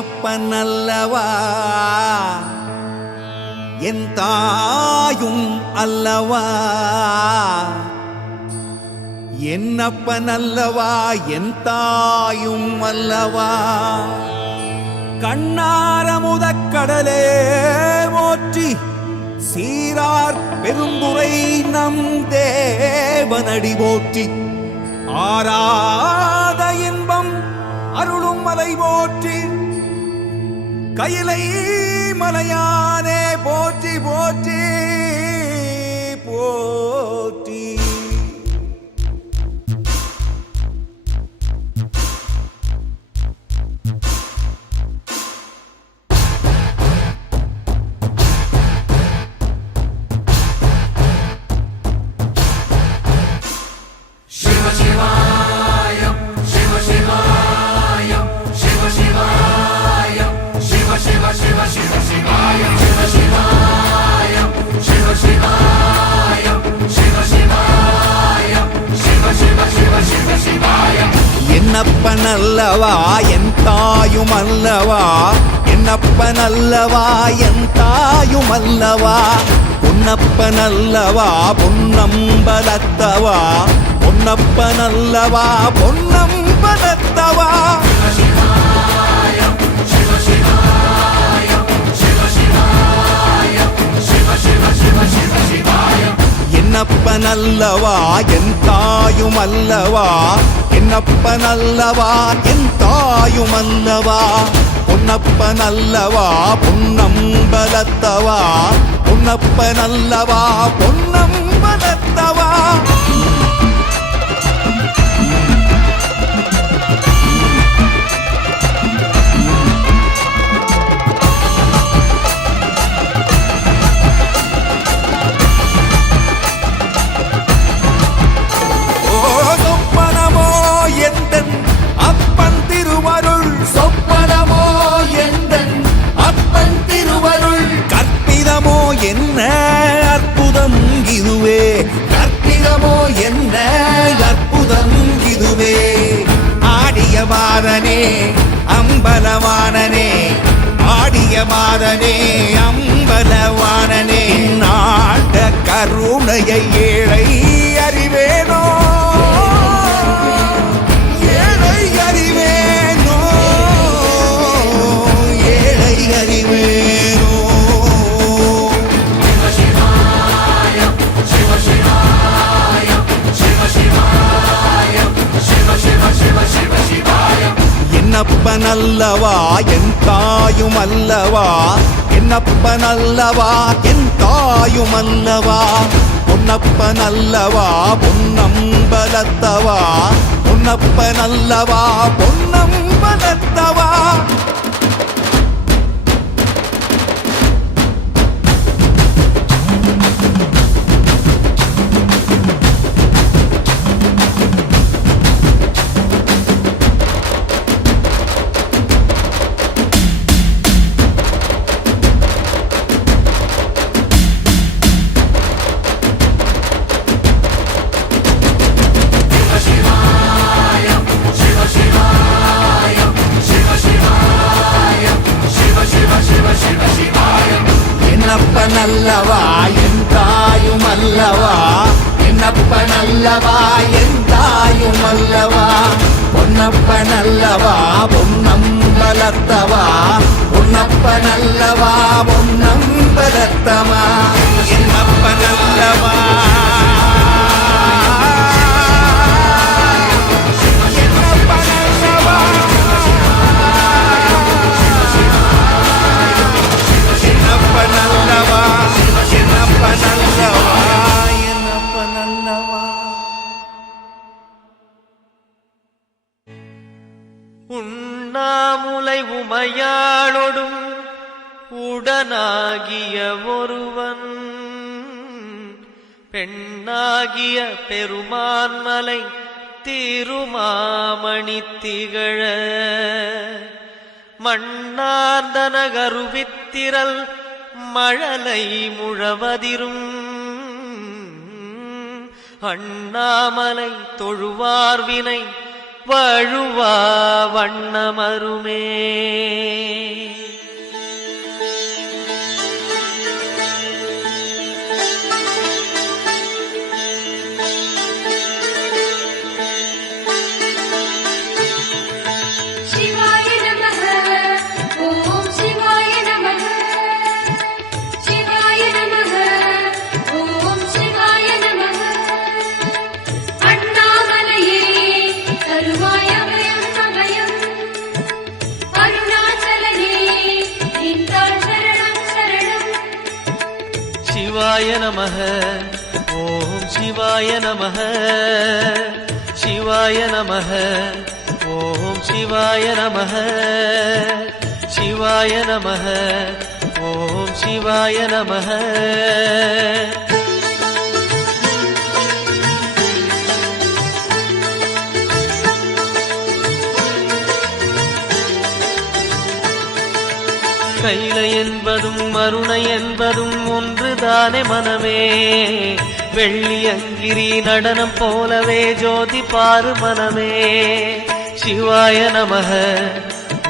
என்னப்பன் அல்லவா என் தாயும் அல்லவா என்னப்பன் அல்லவா என் தாயும் அல்லவா கண்ணார முதக்கடலே போற்றி சீரார் பெருந்துரை நம் தேவனடி போற்றி ஆராத இன்பம் அருளும் மலை போற்றி கையிலை மலையானே போற்றி போற்றி போற்றி என்னப்பன் அல்லவா என் தாயும் அல்லவா என்னப்பன் அல்லவா என் தாயும் அல்லவா பொன்னப்பன் அல்லவா பொன்னம்பலத்தவா பொன்னப்பன் அல்லவா பொன்னம்பலத்தவா என்னப்பன் அல்லவா என் தாயும் அல்லவா என்னப்பன் அல்லவா என் தாயும் அல்லவா பொன்னப்பன் அல்லவா பொன்னம்பலத்தவா பொன்னப்பன் அல்லவா பொன்னம்பலத்தவா என்ன அற்புதம் இதுவே கற்பிதமோ என்ன அற்புதம் இதுவே ஆடிய மாதனே அம்பலவானனே ஆடிய மாதனே அம்பலவானனே நாட கருணையை ஏழை அறிவேனோ ஏழை அறிவேனோ ஏழை அறிவேனோ என்னப்பன் அல்லவா என் தாயும் அல்லவா என்னப்பன் அல்லவா என் தாயும் அல்லவா பொன்னப்பன் அல்லவா பொன்னம்பலத்தவா பொன்னப்பன் அல்லவா பொன்னம்பலத்தவா என்னப்பன் அல்லவா என் தாயும் அல்லவா என்னப்பன் அல்லவா என் தாயும் அல்லவா பொன்னப்பன் அல்லவா பொன்னம்பலத்தவா பொன்னப்பன் அல்லவா பொன்னம்பலத்தவா என்னப்பன் அல்லவா உண்ணாமுலை உமையாளொடும் உடனாகிய ஒருவன் பெண்ணாகிய பெருமான்மலை திருமாமணி திகழ மண்ணார்ந்தனகருவித்திரல் மழலை முழவதிரும் அண்ணாமலை தொழுவார்வினை வழுவா வண்ணமருமே. சிவாய நமः ஓம் சிவாய நமः சிவாய நமः ஓம் சிவாய நமः சிவாய நமः ஓம் சிவாய நமः. கைலை என்பதும் மருணை என்பதும் ஒன்றுதானே மனமே. வெள்ளி அங்கிரி நடனம் போலவே ஜோதி பாரு மனமே. சிவாய நமः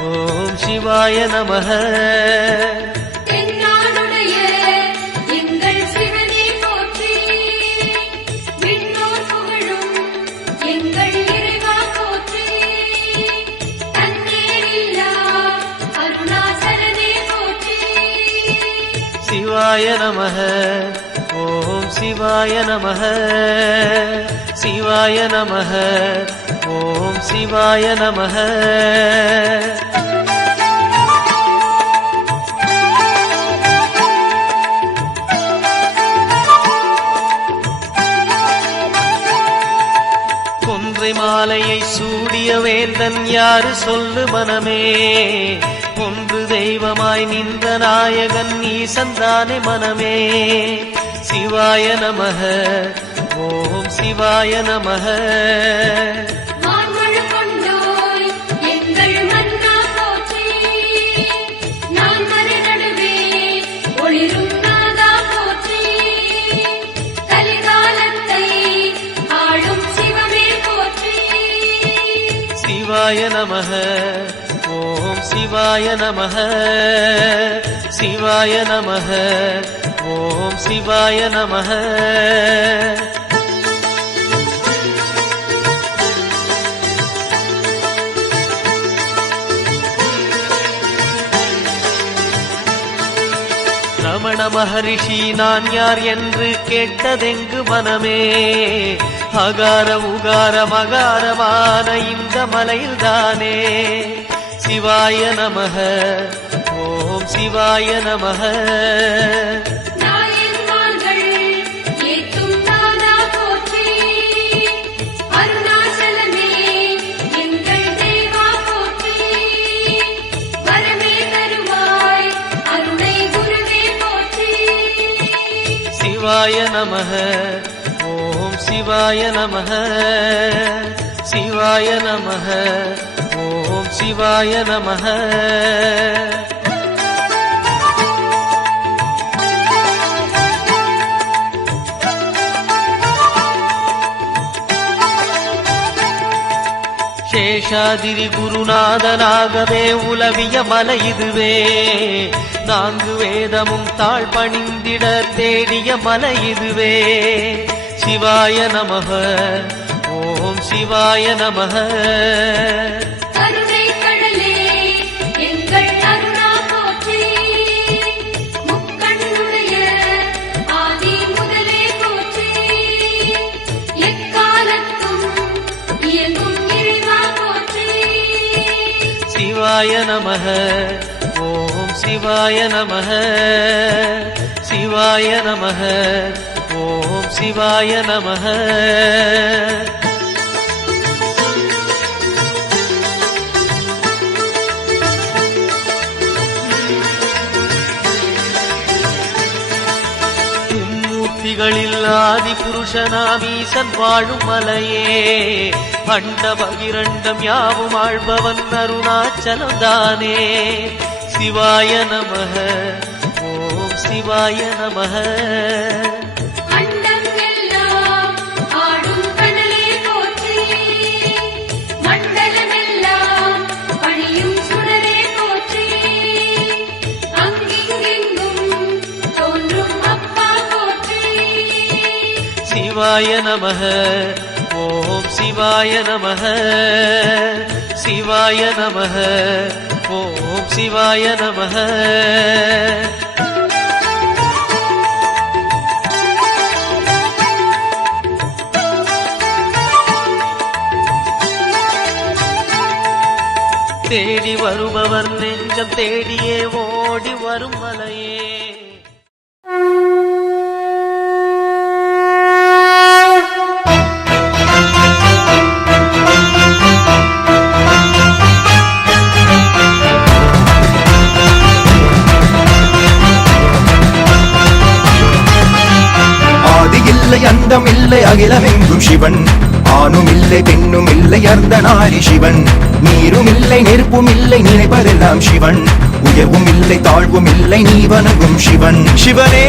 ஓம் சிவாய நமः. சிவாய நமः ஓம் சிவாய நமः சிவாய நமः ஓம் சிவாய நமः. கொன்றை மாலையை சூடிய வேந்தன் யாரு சொல்லு மனமே. ஒன்று தெய்வமாய் நின்ற நாயகன் ஈசந்தானே மனமே. சிவாய நமः ஓம் சிவாய நமः. சிவாய நமः ஓம் சிவாய நமः சிவாய நமः ஓம் சிவாய நமः. ரமண மகரிஷி நான் யார் என்று கேட்டதெங்கு மனமே. அகார உகார மகாரமான இந்த மலையில்தானே. சிவாய நமः ஓம் சிவாய நமः. சிவாய நமः ஓம் சிவாய நமः சிவாய நமः ஓம் சிவாய நமः. சேஷாதிரி குருநாதனாகவே உலவிய மலை இதுவே. நான்கு வேதமும் தாழ் பணிந்திட தேடிய மலை இதுவே. சிவாய நமः ஓம் சிவாய நமः. சிவாய நமः ஓம் சிவாய நமः சிவாய நமः ஓம் சிவாய நமः. மும்மூர்த்திகளில் ஆதி புருஷனாம் ஈசன் வாழும் மலையே. அண்ட பகிரண்டம் யாவும் ஆழ்பவன் அருணாச்சலம் தானே. சிவாய நமः ஓம் சிவாய நமः. அண்டம் எல்லாம் ஆடும் கடலே போற்றி. மண் சிவாய நமः ஓம் சிவாய நமः சிவாய நமः ஓம் சிவாய நமः தேடி வருபவர் நெஞ்சம் தேடியே ஓடி வரும் மலையே. ஆதியில்லை அந்தமில்லை அகிலமெங்கும் சிவன் ஆணுமில்லை பெண்ணுமில்லை அர்த்தநாரி சிவன் நீருமில்லை நெருப்புமில்லை நினைப்பதெல்லாம் சிவன் உயர்வும் இல்லை தாழ்வும் இல்லை நீ வணங்கும் சிவன் சிவனே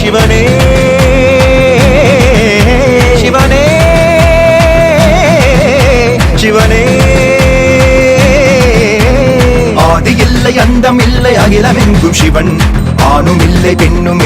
சிவனே சிவனே சிவனே ஆதியில்லை அந்தமில்லை அகிலமெங்கும் சிவன் ஆணுமில்லை பெண்ணும்